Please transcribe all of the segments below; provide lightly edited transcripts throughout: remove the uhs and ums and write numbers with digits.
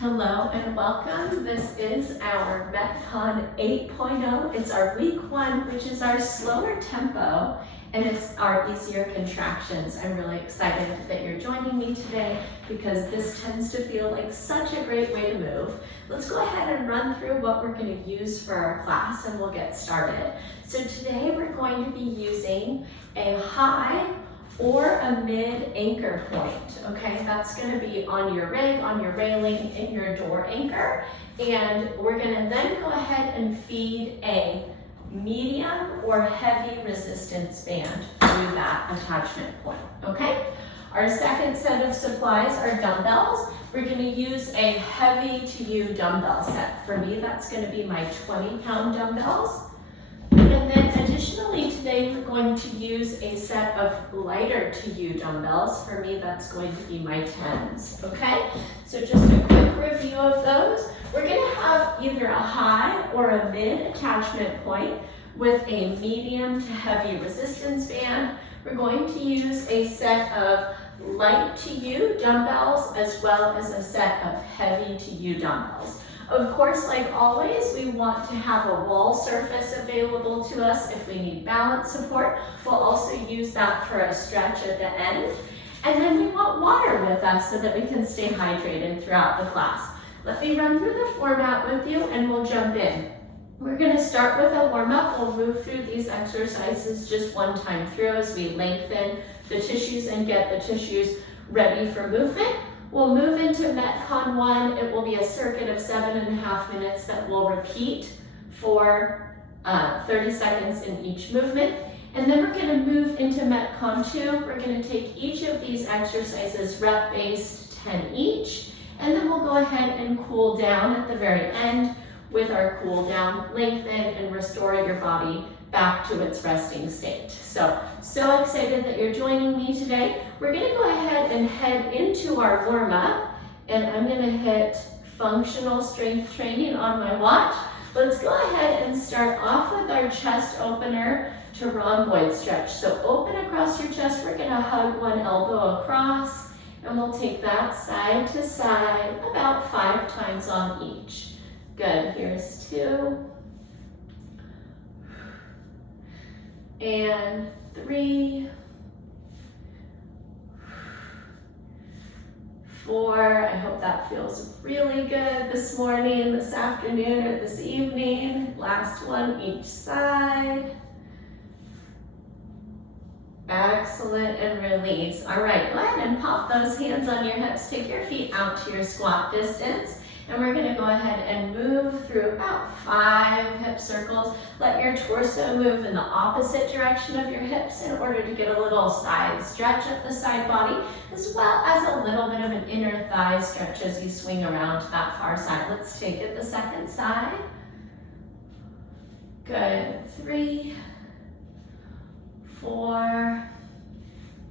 Hello and welcome. This is our MetCon 8.0. It's our week 1, which is our slower tempo, and it's our easier contractions. I'm really excited that you're joining me today because this tends to feel like such a great way to move. Let's go ahead and run through what we're going to use for our class and we'll get started. So today we're going to be using a high or a mid anchor point, okay? That's gonna be on your rig, on your railing, in your door anchor. And we're gonna then go ahead and feed a medium or heavy resistance band through that attachment point, okay? Our second set of supplies are dumbbells. We're gonna use a heavy to you dumbbell set. For me, that's gonna be my 20-pound dumbbells. And then additionally today we're going to use a set of lighter to you dumbbells. For me that's going to be my 10s, okay? So just a quick review of those. We're gonna have either a high or a mid attachment point with a medium to heavy resistance band. We're going to use a set of light to you dumbbells as well as a set of heavy to you dumbbells. Of course, like always, we want to have a wall surface available to us if we need balance support. We'll also use that for a stretch at the end. And then we want water with us so that we can stay hydrated throughout the class. Let me run through the format with you and we'll jump in. We're going to start with a warm-up. We'll move through these exercises just one time through as we lengthen the tissues and get the tissues ready for movement. We'll move into MetCon 1. It will be a circuit of 7.5 minutes that we'll repeat for 30 seconds in each movement. And then we're gonna move into MetCon 2. We're gonna take each of these exercises rep-based, 10 each. And then we'll go ahead and cool down at the very end with our cool down, lengthen and restore your body back to its resting state. So excited that you're joining me today. We're gonna go ahead and head into our warm-up, and I'm gonna hit functional strength training on my watch. Let's go ahead and start off with our chest opener to rhomboid stretch. So open across your chest, we're gonna hug one elbow across, and we'll take that side to side about 5 times on each. Good, here's 2. And 3, 4, I hope that feels really good this morning, this afternoon, or this evening. Last one, each side. Excellent, and release. All right, go ahead and pop those hands on your hips. Take your feet out to your squat distance. And we're gonna go ahead and move through about 5 hip circles. Let your torso move in the opposite direction of your hips in order to get a little side stretch of the side body, as well as a little bit of an inner thigh stretch as you swing around to that far side. Let's take it the second side. Good, 3, 4,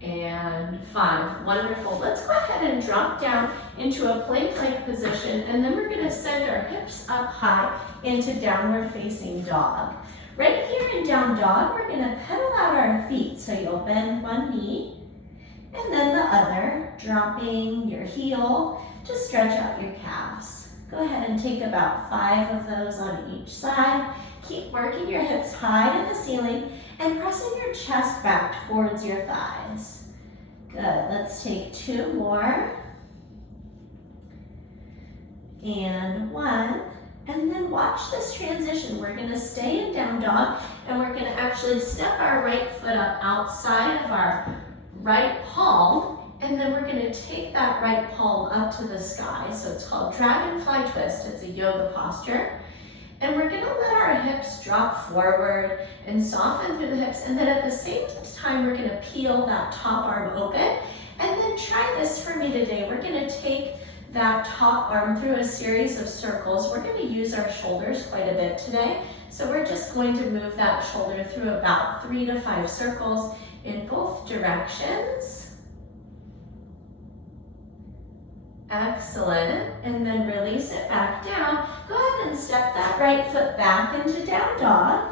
and 5. Wonderful. Let's go ahead and drop down into a plank-like position, and then we're going to send our hips up high into downward facing dog. Right here in down dog, we're going to pedal out our feet. So you bend one knee and then the other, dropping your heel to stretch out your calves. Go ahead and take about 5 of those on each side. Keep working your hips high to the ceiling and pressing your chest back towards your thighs. Good, let's take 2 more. And 1. And then watch this transition. We're gonna stay in down dog and we're gonna actually step our right foot up outside of our right palm, and then we're gonna take that right palm up to the sky. So it's called dragonfly twist. It's a yoga posture. And we're gonna let our hips drop forward and soften through the hips. And then at the same time, we're gonna peel that top arm open. And then try this for me today. We're gonna take that top arm through a series of circles. We're gonna use our shoulders quite a bit today. So we're just going to move that shoulder through about 3 to 5 circles in both directions. Excellent, and then release it back down. Go ahead and step that right foot back into down dog.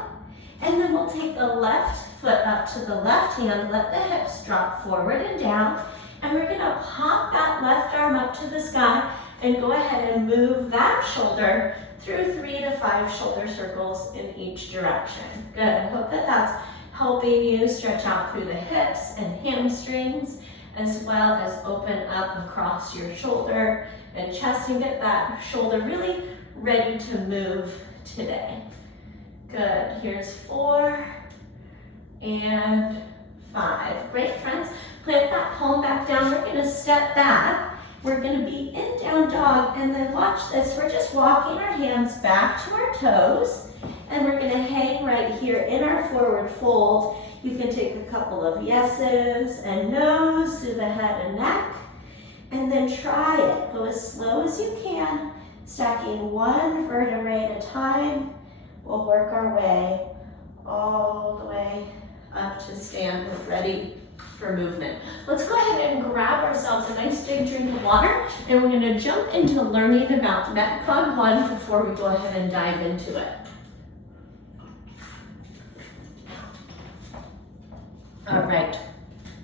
And then we'll take the left foot up to the left hand, let the hips drop forward and down. And we're gonna pop that left arm up to the sky and go ahead and move that shoulder through 3 to 5 shoulder circles in each direction. Good, I hope that that's helping you stretch out through the hips and hamstrings, as well as open up across your shoulder and chest and get that shoulder really ready to move today. Good, here's 4 and 5. Great, friends. Plant that palm back down. We're gonna step back. We're gonna be in down dog, and then watch this. We're just walking our hands back to our toes, and we're gonna hang right here in our forward fold. You can take a couple of yeses and nos through the head and neck, and then try it. Go as slow as you can, stacking 1 vertebrae at a time. We'll work our way all the way up to stand. We're ready for movement. Let's go ahead and grab ourselves a nice big drink of water, and we're gonna jump into learning about MetCon 1 before we go ahead and dive into it. All right,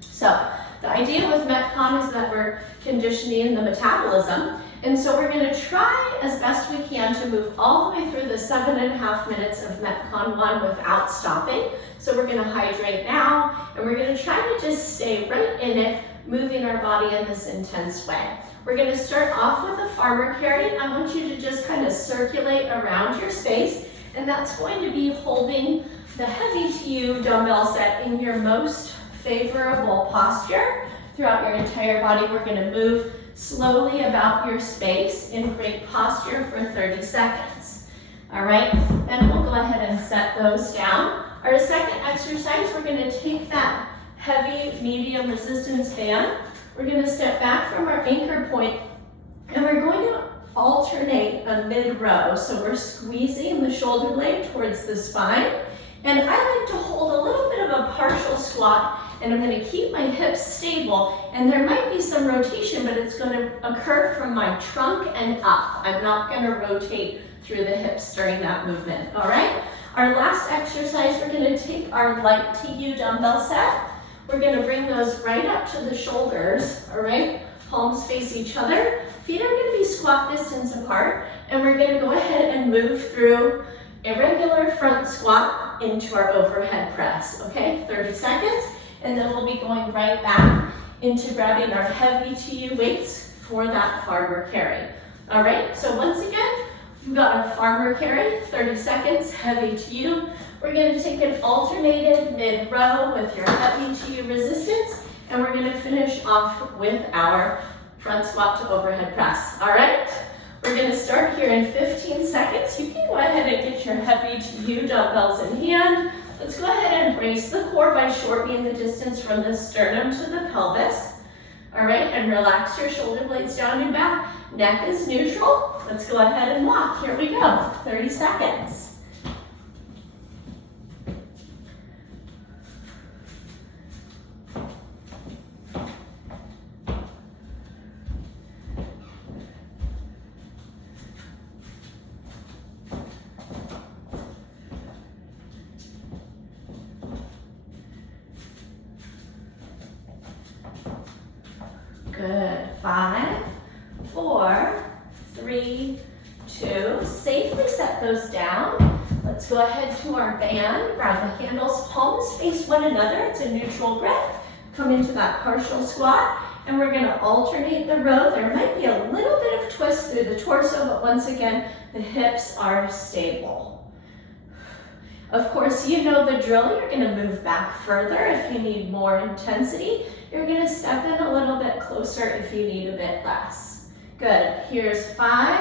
so the idea with MetCon is that we're conditioning the metabolism, and so we're gonna try as best we can to move all the way through the 7.5 minutes of MetCon 1 without stopping. So we're gonna hydrate now, and we're gonna try to just stay right in it, moving our body in this intense way. We're gonna start off with a farmer carry. I want you to just kind of circulate around your space, and that's going to be holding the heavy to you dumbbell set in your most favorable posture throughout your entire body. We're gonna move slowly about your space in great posture for 30 seconds. All right, and we'll go ahead and set those down. Our second exercise, we're gonna take that heavy medium resistance band. We're gonna step back from our anchor point, and we're going to alternate a mid-row. So we're squeezing the shoulder blade towards the spine, and I like to hold a little bit of a partial squat, and I'm gonna keep my hips stable, and there might be some rotation, but it's gonna occur from my trunk and up. I'm not gonna rotate through the hips during that movement, all right? Our last exercise, we're gonna take our light TU dumbbell set. We're gonna bring those right up to the shoulders, all right? Palms face each other. Feet are gonna be squat distance apart, and we're gonna go ahead and move through a regular front squat into our overhead press, okay? 30 seconds, and then we'll be going right back into grabbing our heavy TU weights for that farmer carry. All right, so once again, we've got our farmer carry, 30 seconds, heavy TU. We're gonna take an alternated mid-row with your heavy TU resistance, and we're gonna finish off with our front squat to overhead press, all right? We're gonna start here in 15 seconds. You can go ahead and get your heavy TU dumbbells in hand. Let's go ahead and brace the core by shortening the distance from the sternum to the pelvis. All right, and relax your shoulder blades down and back. Neck is neutral. Let's go ahead and walk. Here we go, 30 seconds. Good, 5, 4, 3, 2. Safely set those down. Let's go ahead to our band, grab the handles, palms face one another. It's a neutral grip. Come into that partial squat, and we're gonna alternate the row. There might be a little bit of twist through the torso, but once again, the hips are stable. Of course, you know the drill. You're gonna move back further if you need more intensity. You're gonna step in a little bit closer if you need a bit less. Good, here's 5,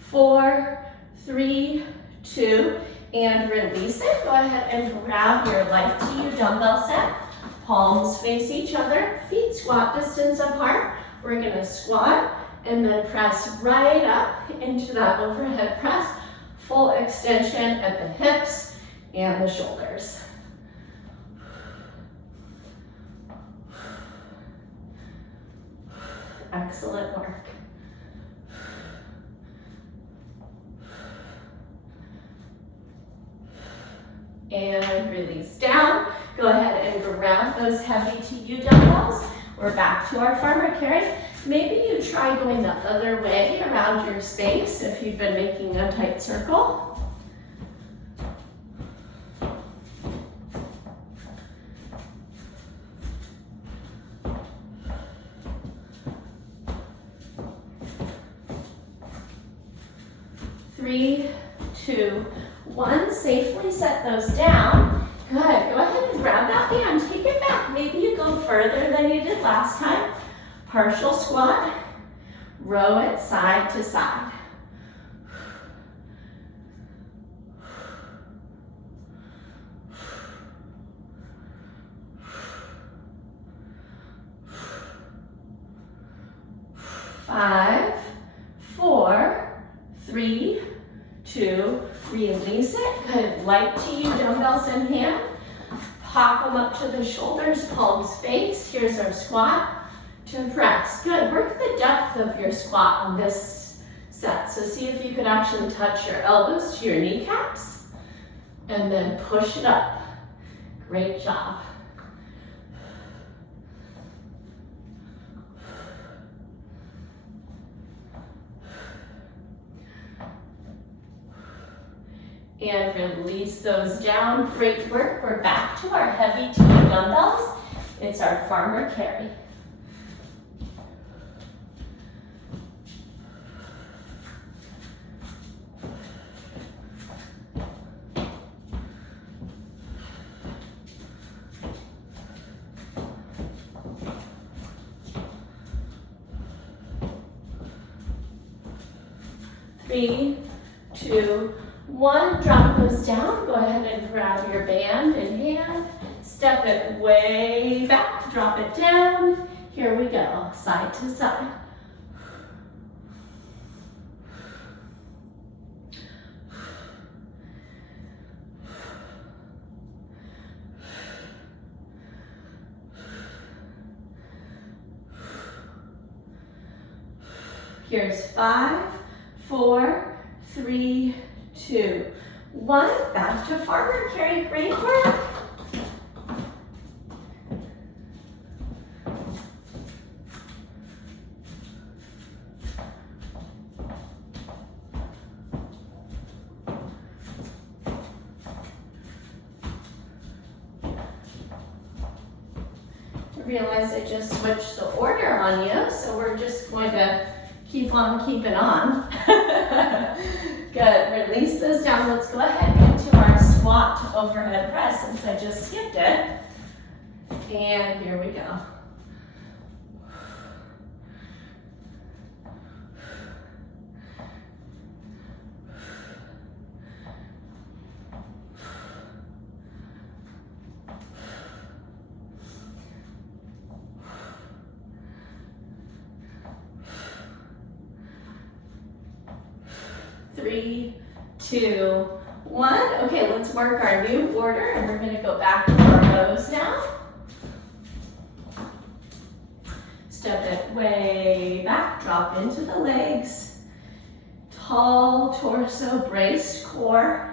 4, 3, 2, and release it. Go ahead and grab your light TU dumbbell set. Palms face each other, feet squat distance apart. We're gonna squat and then press right up into that overhead press. Full extension at the hips and the shoulders. Excellent work. And release down. Go ahead and grab those heavy TU dumbbells. We're back to our farmer carry. Maybe you try going the other way around your space if you've been making a tight circle. Three, two, one. Safely set those down. Good. Go ahead and grab that band. Take it back. Maybe you go further than you did last time. Partial squat. Row it side to side. Five, four, three, two, release it. Good. Light to you, dumbbells in hand. Pop them up to the shoulders, palms face. Here's our squat to press. Good. Work the depth of your squat on this set. So see if you could actually touch your elbows to your kneecaps and then push it up. Great job. And release those down. Great work. We're back to our heavy duty dumbbells. It's our farmer carry. Three, two, one. Drop those down. Go ahead and grab your band in hand. Step it way back. Drop it down. Here we go. Side to side. Here's 5, 4, 3, 2, 1. Back to farmer carry. Great work. I realize I just switched the order on you, so we're just going to keep on keeping on. Good. Release those down. Let's go ahead into our squat to overhead press since I just skipped it. And here we go. Three, two, one. Okay, let's work our new order and we're going to go back to our rows now. Step it way back, drop into the legs. Tall torso, braced core.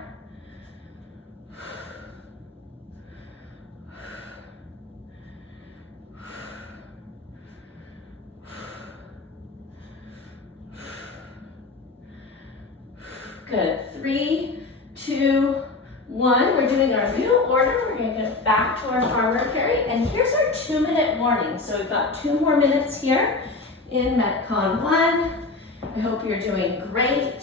Good. 3, 2, 1. We're doing our new order. We're going to get back to our farmer carry. And here's our 2-minute warning. So we've got 2 more minutes here in MetCon 1. I hope you're doing great.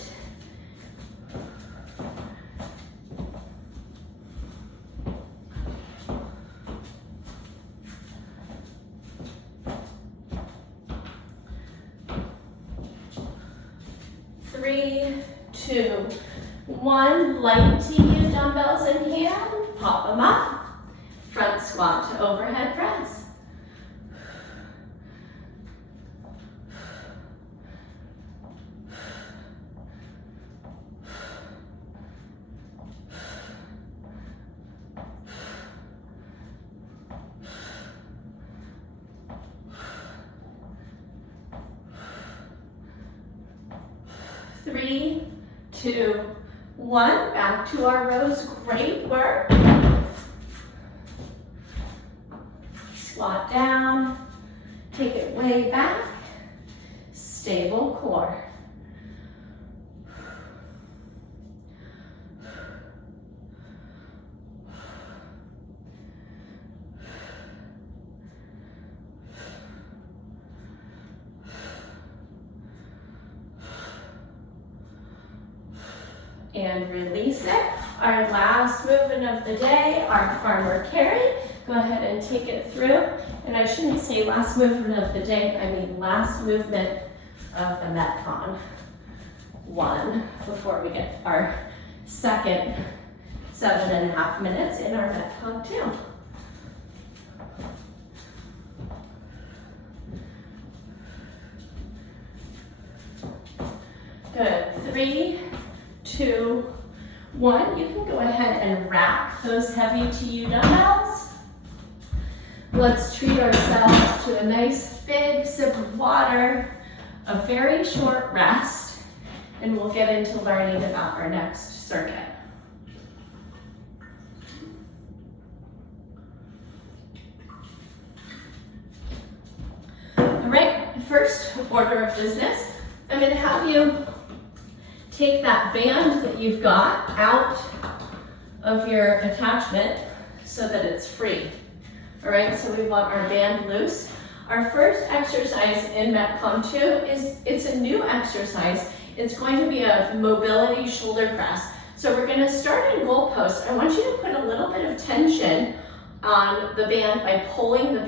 Three, 2, 1. Light to you, dumbbells in hand. Pop them up. Front squat to overhead press. Three, 2, 1. Back to our rows. Great work. Squat down. Take it way back. stable core. And release it. Our last movement of the day, our farmer carry. Go ahead and take it through. And I shouldn't say last movement of the day, I mean last movement of the MetCon 1 before we get our second 7.5 minutes in our MetCon 2. Good, 3, 2, 1. You can go ahead and rack those heavy to you dumbbells. Let's treat ourselves to a nice big sip of water, a very short rest, and we'll get into learning about our next circuit. All right, first order of business, I'm going to have you take that band that you've got out of your attachment so that it's free. All right, so we want our band loose. Our first exercise in MetCon 2 it's a new exercise. It's going to be a mobility shoulder press. So we're going to start in goalpost. I want you to put a little bit of tension on the band by pulling the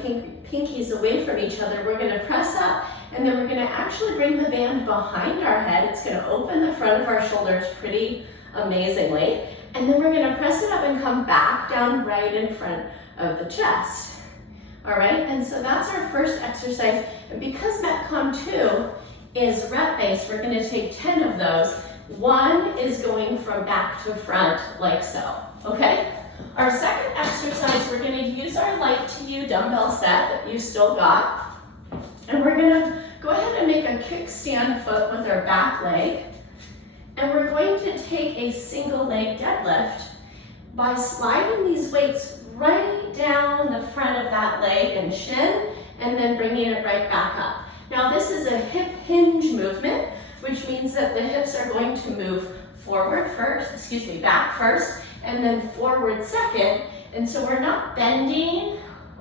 pinkies away from each other. We're going to press up, and then we're going to actually bring the band behind our head. It's going to open the front of our shoulders pretty amazingly. And then we're going to press it up and come back down right in front of the chest. All right, and so that's our first exercise. And because MetCon 2 is rep-based, we're going to take 10 of those. 1 is going from back to front like so, okay? Our second exercise, we're going to use our light to you dumbbell set that you still got. And we're going to go ahead and make a kickstand foot with our back leg. And we're going to take a single leg deadlift by sliding these weights right down the front of that leg and shin, and then bringing it right back up. Now this is a hip hinge movement, which means that the hips are going to move forward first, back first, and then forward second. And so we're not bending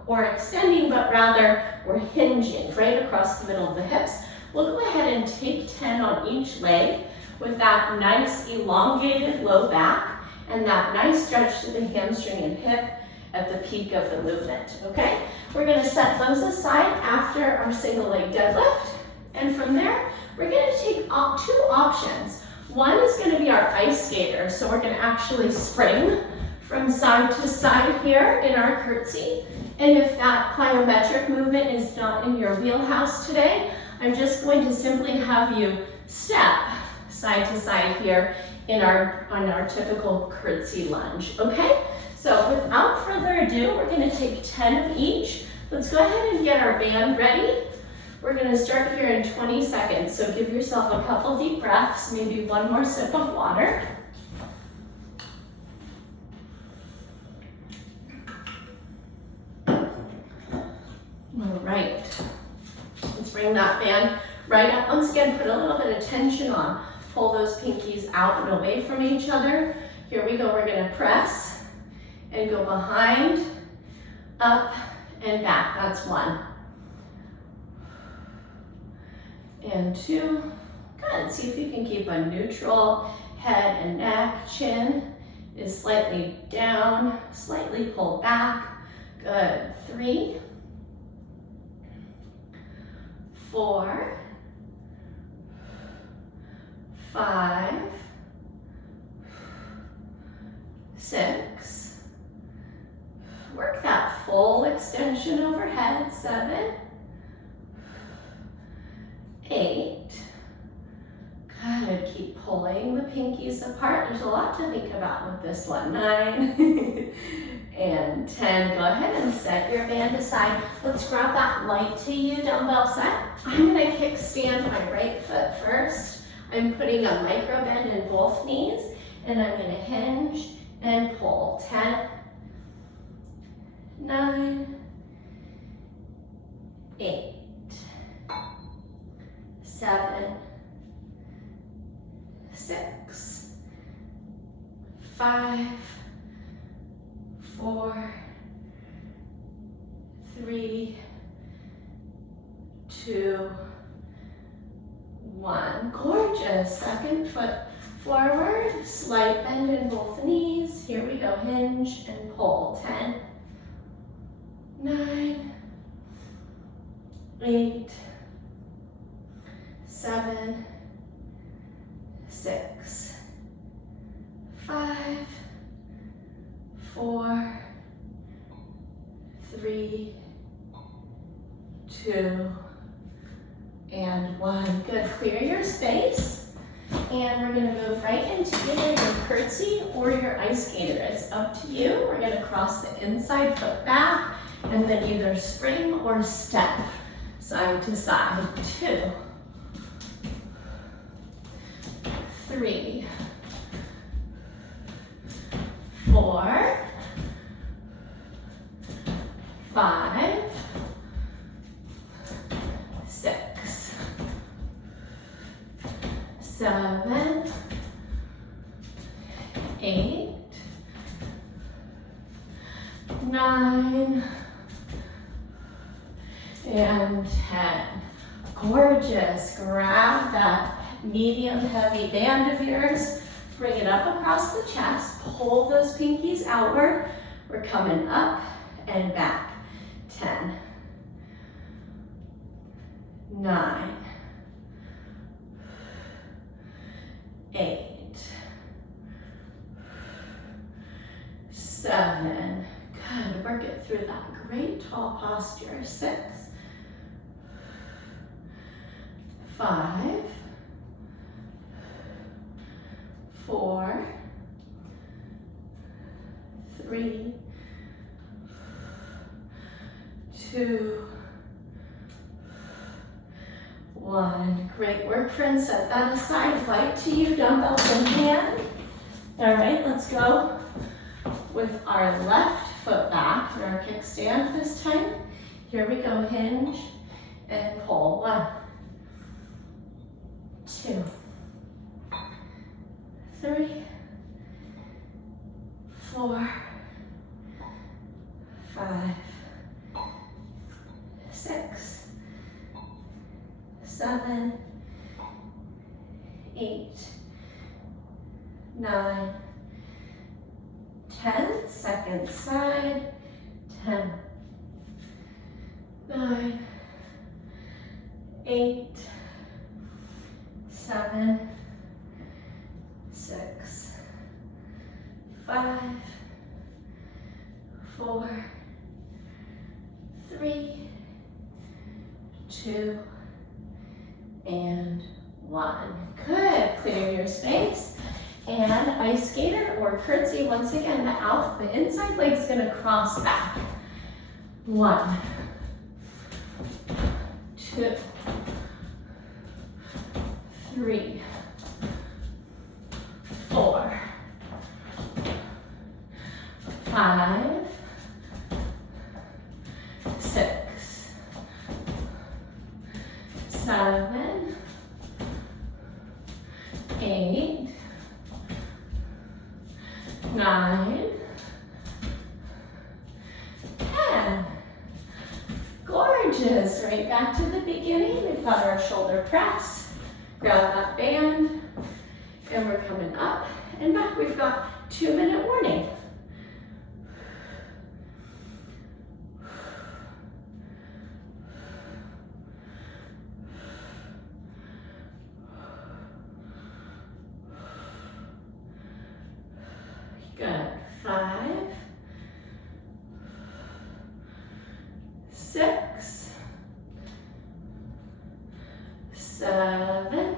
or extending, but rather we're hinging right across the middle of the hips. We'll go ahead and take 10 on each leg with that nice elongated low back and that nice stretch to the hamstring and hip at the peak of the movement, okay? We're gonna set those aside after our single leg deadlift. And from there, we're gonna take 2 options. One is gonna be our ice skater. So we're gonna actually spring from side to side here in our curtsy. And if that plyometric movement is not in your wheelhouse today, I'm just going to simply have you step side to side here on our typical curtsy lunge, okay? So without further ado, we're going to take 10 of each. Let's go ahead and get our band ready. We're going to start here in 20 seconds. So give yourself a couple deep breaths, maybe one more sip of water. All right. Let's bring that band right up. Once again, put a little bit of tension on. Pull those pinkies out and away from each other. Here we go. We're going to press and go behind, up, and back. That's 1. And 2. Good. See if you can keep a neutral head and neck. Chin is slightly down, slightly pulled back. Good. 3, 4, 5, 6. Work that full extension overhead. 7, 8. Good. Keep pulling the pinkies apart. There's a lot to think about with this one. 9 and 10. Go ahead and set your band aside. Let's grab that light to you dumbbell set. I'm going to kickstand my right foot first. I'm putting a micro bend in both knees, and I'm going to hinge and pull. 10, 9, 8, 7, 6, 5, 4, 3, 2, 1. Gorgeous. Second foot forward, slight bend in both knees. Here we go, hinge and pull. 10, 9, 8, 7, 6, 5, 4, 3, 2, and 1. Good. Clear your space. And we're going to move right into either your curtsy or your ice skater. It's up to you. We're going to cross the inside foot back and then either spring or step side to side. 2, 3, 4, 5, 6, 7, 8, 9, and 10. Gorgeous. Grab that medium heavy band of yours, bring it up across the chest, pull those pinkies outward. We're coming up and back. 10, 9, 8, 7. Good. Work it through that great tall posture. 6, 5, 4, 3, 2, 1. Great work, friends. Set that aside. Light to you, dumbbells in hand. All right, let's go with our left foot back in our kickstand this time. Here we go, hinge and pull. 1, 2, 3, 4, 5, 6, 7, 8, 9, 10. Second side. 10, 9, 8, 7, 6, 5, 4, 3, 2, and 1. Good. Clear your space. And ice skater or curtsy. Once again, the inside leg's going to cross back. 1, 2, 3, 4, 5, 6, 7, 8, 9, 10. Gorgeous. Right back to the beginning. We've got our shoulder press. Grab that band. And we're coming up and back. We've got 2-minute warning. Good. 5, 6, 7,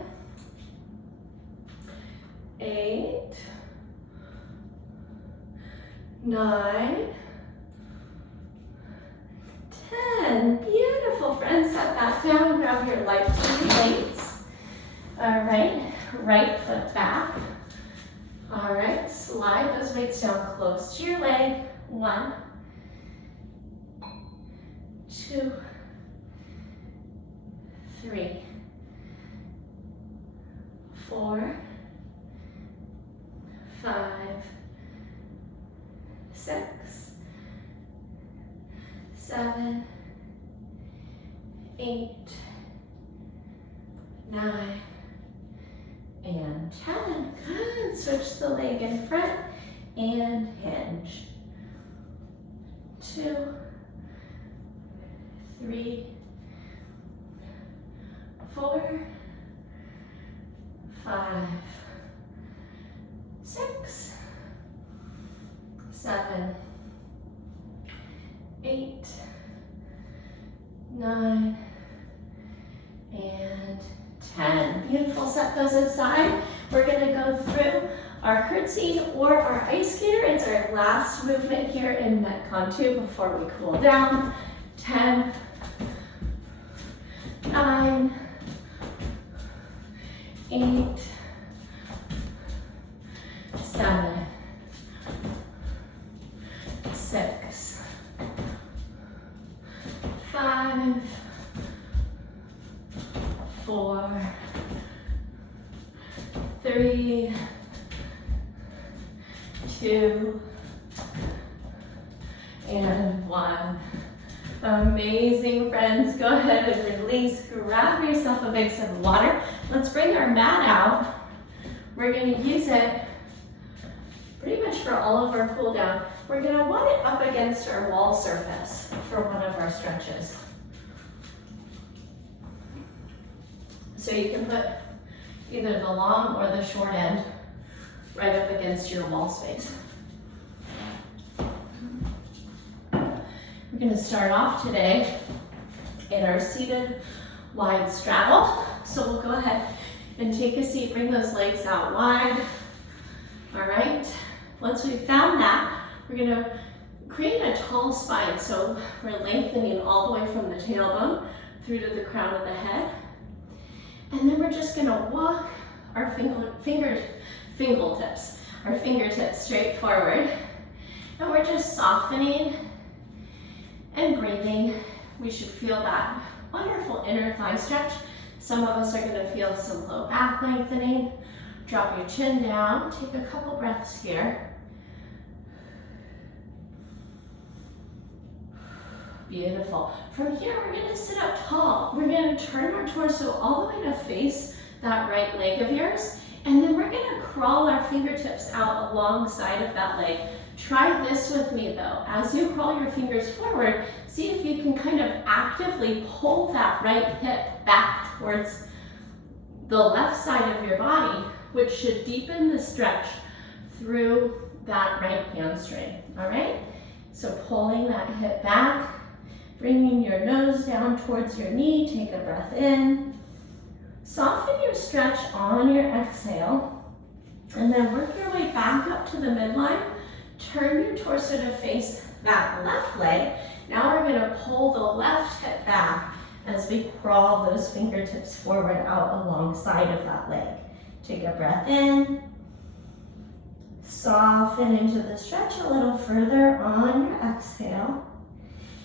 8, 9, 10. Beautiful, friends. Set that down. Grab your light duty weights. All right. Right foot back. All right. Slide those weights down close to your leg. 1, 2, 3, 4, 5, 6, 7, 8, 9, and 10. Good. Switch the leg in front and hinge. 2, 3, 4, 5, 6, 7, 8, 9, and 10. Beautiful. Set those aside. We're going to go through our curtsy or our ice skater. It's our last movement here in MetCon 2 before we cool down. 10, 9, 8, 7, 6, 5, 4, 3, 2, and 1. Amazing, friends. Go ahead and release. Grab yourself a big sip of water. Let's bring our mat out. We're going to use it pretty much for all of our cool down. We're going to want it up against our wall surface for one of our stretches. So you can put either the long or the short end right up against your wall space. We're going to start off today in our seated wide straddle. So we'll go ahead and take a seat, bring those legs out wide. All right. Once we've found that, we're going to create a tall spine. So we're lengthening all the way from the tailbone through to the crown of the head. And then we're just going to walk our fingertips straight forward. And we're just softening and breathing. We should feel that wonderful inner thigh stretch. Some of us are going to feel some low back lengthening. Drop your chin down. Take a couple breaths here. Beautiful. From here, we're going to sit up tall. We're going to turn our torso all the way to face that right leg of yours. And then we're going to crawl our fingertips out alongside of that leg. Try this with me though. As you crawl your fingers forward, see if you can kind of actively pull that right hip back towards the left side of your body, which should deepen the stretch through that right hamstring. All right? So pulling that hip back, bringing your nose down towards your knee, take a breath in. Soften your stretch on your exhale, and then work your way back up to the midline. Turn your torso to face that left leg. Now we're going to pull the left hip back as we crawl those fingertips forward out alongside of that leg. Take a breath in. Soften into the stretch a little further on your exhale.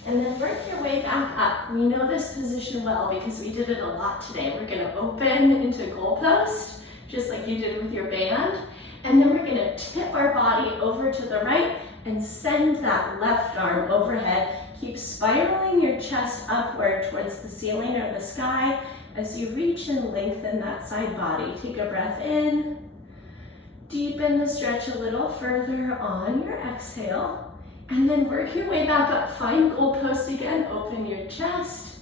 And then work your way back up. We know this position well because we did it a lot today. We're going to open into goalpost, just like you did with your band. And then we're going to tip our body over to the right and send that left arm overhead. Keep spiraling your chest upward towards the ceiling or the sky as you reach and lengthen that side body. Take a breath in. Deepen the stretch a little further on your exhale. And then work your way back up. Find goalpost again. Open your chest.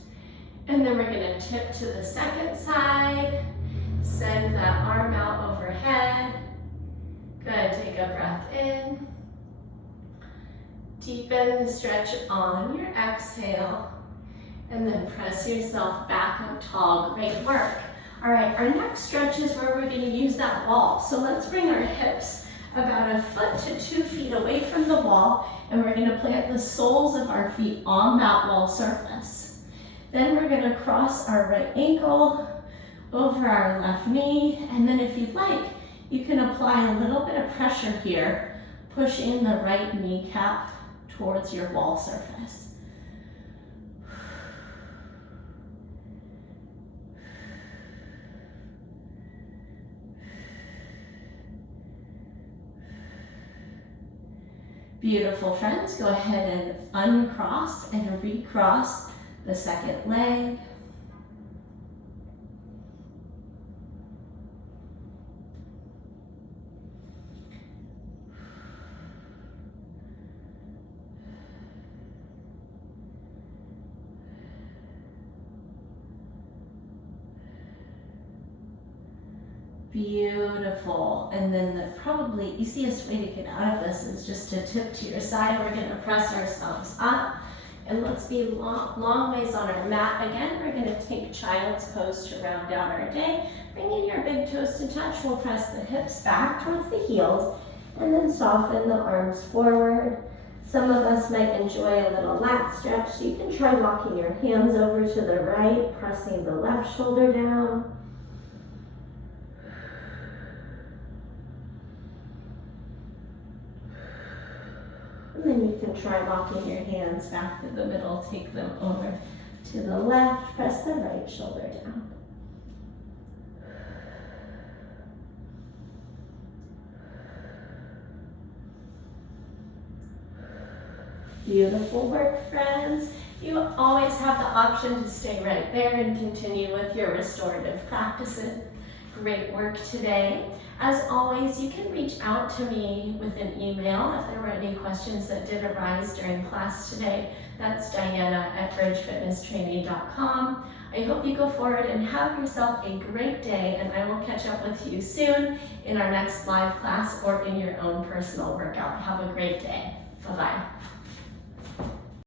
And then we're going to tip to the second side. Send that arm out overhead. Good. Take a breath in. Deepen the stretch on your exhale. And then press yourself back up tall. Great work. All right, our next stretch is where we're going to use that wall. So let's bring our hips about 1 foot to 2 feet away from the wall, and we're going to plant the soles of our feet on that wall surface. Then we're going to cross our right ankle over our left knee, and then if you'd like, you can apply a little bit of pressure here, pushing the right kneecap towards your wall surface. Beautiful, friends. Go ahead and uncross and recross the second leg. Beautiful. And then the probably easiest way to get out of this is just to tip to your side. We're going to press ourselves up. And let's be long ways on our mat. Again, we're going to take child's pose to round out our day. Bring in your big toes to touch. We'll press the hips back towards the heels and then soften the arms forward. Some of us might enjoy a little lat stretch. So you can try walking your hands over to the right, pressing the left shoulder down. And then you can try walking your hands back to the middle, take them over to the left, press the right shoulder down. Beautiful work, friends. You always have the option to stay right there and continue with your restorative practices. Great work today. As always, you can reach out to me with an email if there were any questions that did arise during class today. That's Diana@bridgefitnesstraining.com. I hope you go forward and have yourself a great day, and I will catch up with you soon in our next live class or in your own personal workout. Have a great day. Bye-bye.